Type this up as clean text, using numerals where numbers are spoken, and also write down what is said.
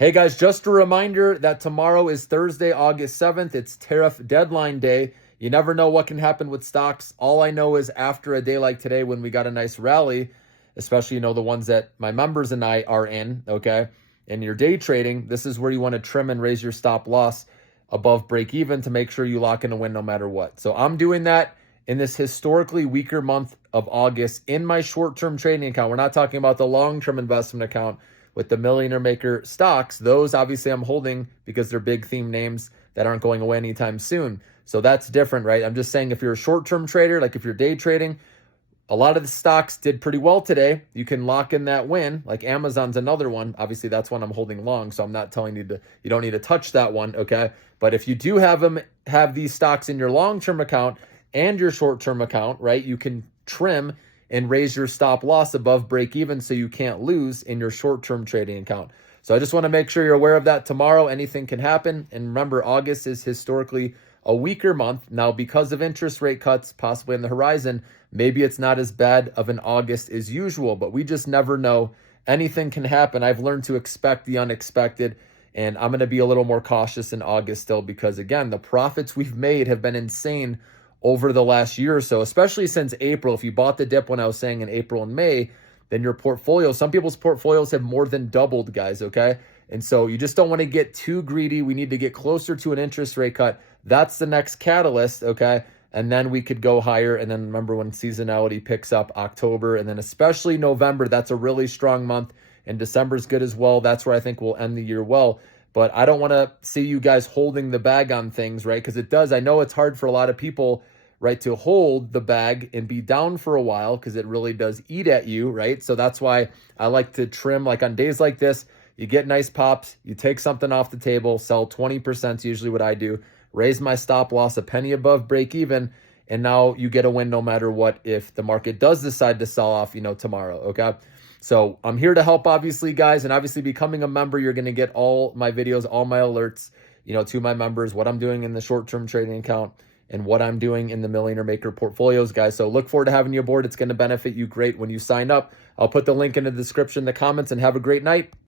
Hey guys, just a reminder that tomorrow is Thursday, August 7th. It's tariff deadline day. You never know what can happen with stocks. All I know is after a day like today when we got a nice rally, especially, the ones that my members and I are in, okay? And you're day trading, this is where you want to trim and raise your stop loss above break even to make sure you lock in a win no matter what. So I'm doing that in this historically weaker month of August in my short-term trading account. We're not talking about the long-term investment account with the Millionaire Maker stocks. Those obviously I'm holding because they're big theme names that aren't going away anytime soon. So that's different, right? I'm just saying if you're a short-term trader, like if you're day trading, a lot of the stocks did pretty well today. You can lock in that win. Like Amazon's another one. Obviously, that's one I'm holding long, so I'm not telling you you don't need to touch that one, okay? But if you do have these stocks in your long-term account and your short-term account, right, you can trim and raise your stop loss above break even so you can't lose in your short-term trading account. So I just want to make sure you're aware of that. Tomorrow, anything can happen. And remember, August is historically a weaker month. Now, because of interest rate cuts possibly on the horizon, maybe it's not as bad of an August as usual, but we just never know. Anything can happen. I've learned to expect the unexpected, and I'm going to be a little more cautious in August still because, again, the profits we've made have been insane over the last year or so, especially since April. If you bought the dip when I was saying in April and May, then your portfolio, some people's portfolios have more than doubled, guys, okay? And so you just don't want to get too greedy. We need to get closer to an interest rate cut. That's the next catalyst, okay? And then we could go higher. And then remember when seasonality picks up, October, and then especially November, that's a really strong month. And December's good as well. That's where I think we'll end the year well. But I don't want to see you guys holding the bag on things, right? Because it does. I know it's hard for a lot of people, right, to hold the bag and be down for a while because it really does eat at you, right? So that's why I like to trim. Like on days like this, you get nice pops, you take something off the table, sell 20% is usually what I do, raise my stop loss a penny above break even, and now you get a win no matter what if the market does decide to sell off, tomorrow, okay? So I'm here to help, obviously, guys, and obviously becoming a member, you're going to get all my videos, all my alerts, to my members, what I'm doing in the short-term trading account and what I'm doing in the Millionaire Maker portfolios, guys. So look forward to having you aboard. It's going to benefit you great when you sign up. I'll put the link in the description, the comments, and have a great night.